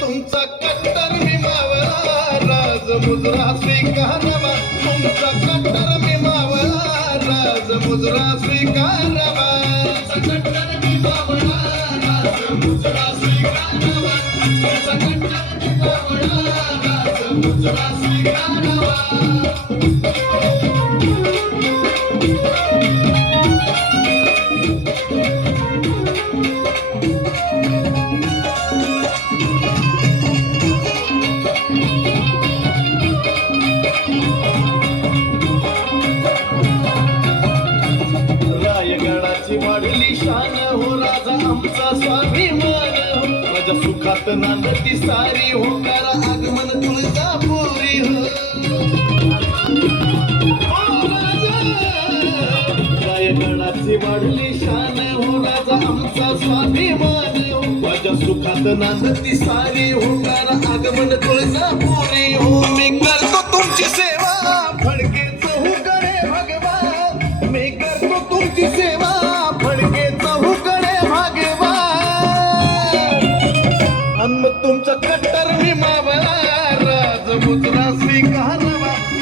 तुमचा कट्टर भीमावला राज मुजरा स्वीकारावा तुमचा कट्टर भीमावला राज मुजरा स्वीकारावा कट्टर राज मुजरा स्वीकारावा तुमचा कट्टर राज मुजरा स्वीकारावा तुमचा हो. स्वाभिमान माझ्या सुखात नांदती सारी हो करा आगमन तुळजापुरी हो. हो राजा. वाढली शान हो राजा आमचा स्वाभिमान. हो माझ्या सुखात नांदती सारी हो करा आगमन तुळजापुरी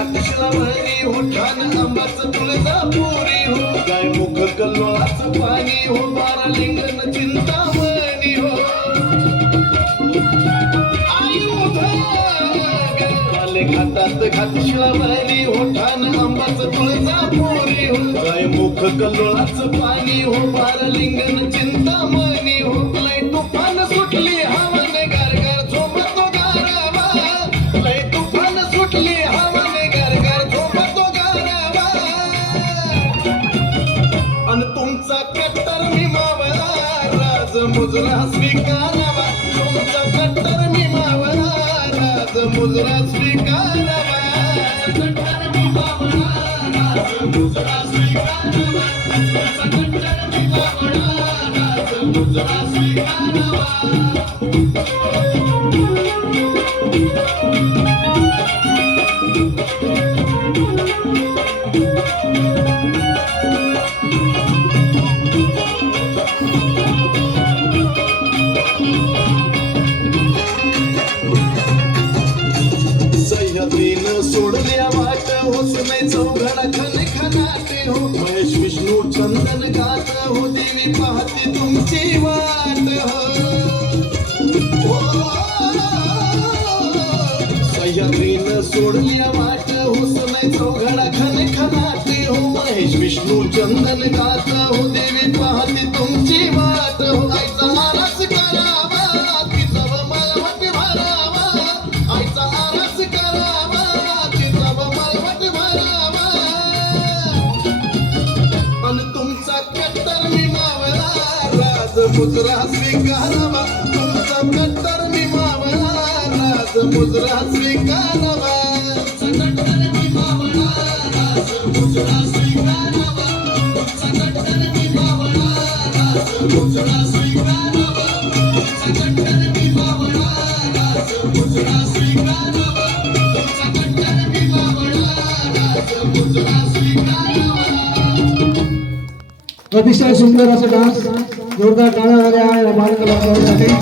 घाटात घाट श्रावणी हो छान आंबाचं तुळजापुरी हो गाय मुख कल्लोळाचं पाणी हो बारा लिंगन चिंतामणी हो वाले घाटात घाट श्रावणी हो छान आंबाचं तुळजापुरी हो गाय मुख कल्लोळाचं पाणी हो बारा लिंगन चिंतामणी हो मुजरा स्वीकारावा तुमचा कट्टर मी मावळा राज मुजरा स्वीकारावा कट्टर मी मावळा राज मुजरा स्वीकारावा तुमचा कट्टर मी मावळा राज मुजरा स्वीकारावा सह्याद्रीनं सोडल्या वाट होस नाही चौघडा खन खनाटे हो. महेश विष्णू चंदन गात हो देवी पाहते तुमची वाट हो. सह्याद्रीनं सोडल्या वाट होस नाही चौघडा खन खनाटे हो. महेश विष्णू चंदन गात हो देवी पाहते तुमची वाट हो ऐसा मुद्रा स्वीकारावा तुमचा कट्टर मी मावळा राज मुद्रा स्वीकारावा कट्टर मी मावळा राज मुद्रा स्वीकारावा कट्टर मी मावळा राज मुद्रा स्वीकारावा कट्टर मी मावळा राज मुद्रा स्वीकारावा कट्टर मी मावळा राज मुद्रा स्वीकारावा अतिशय सुंदर असं डान्स. இவருக்கான பாடங்கள்